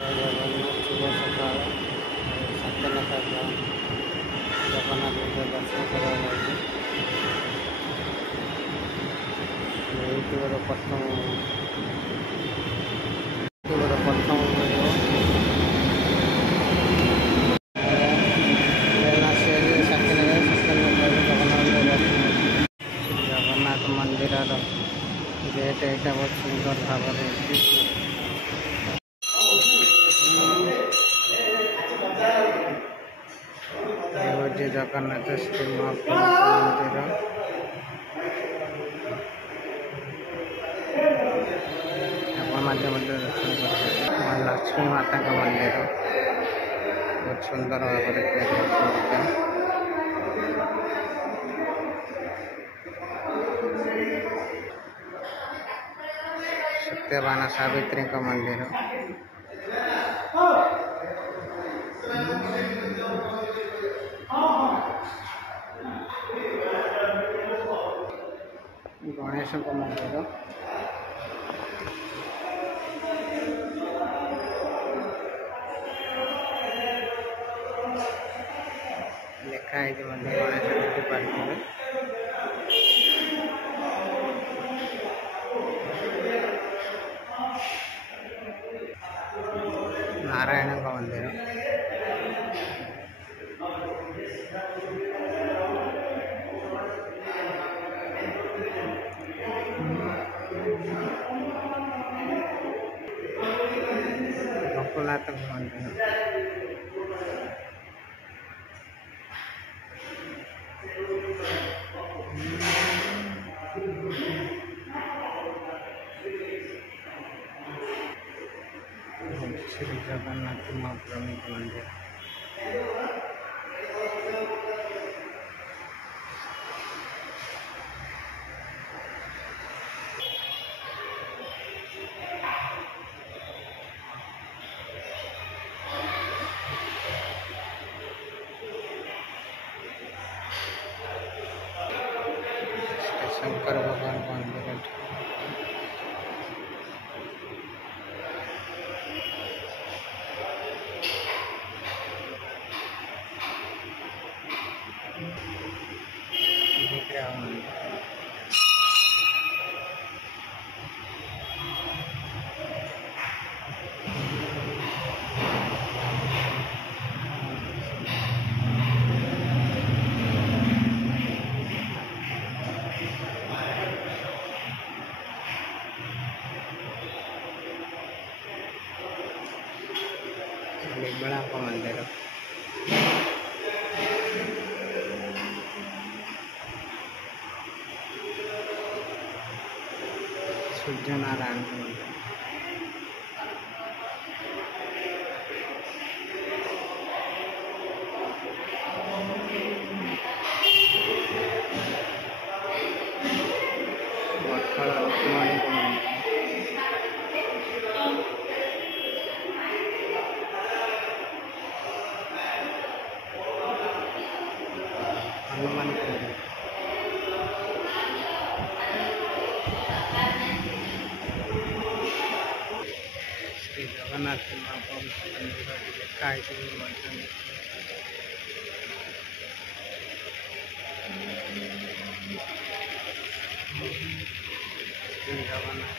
जगन्नाथ शुभ सकाल सत्यनाथ जगन्नाथ दर्शन कराई प्रथम प्रथम जगन्नाथ मंदिर गेट यहाँ बहुत सुंदर भाव जगन्नाथ श्री महाप्रभु मंदिर दर्शन कर लक्ष्मी माता का मंदिर बहुत सुंदर भाव सत्यवान सावित्री का मंदिर गणेश का मंदिर लिखा है गणेश पार्क नारायण का मंदिर गोकुलनाथ का मंदिर श्री जगन्नाथ महाप्रभु का मंदिर शंकर भगवान का मंदिर दिख रहा मंदिर बड़ा का मंदिर सूर्य नारायण का मंदिर रुक्मणी का मंदिर हनुमान का मंदिर श्री जगन्नाथ महाप्रभु मंदिर लिखा है श्री जगन्नाथ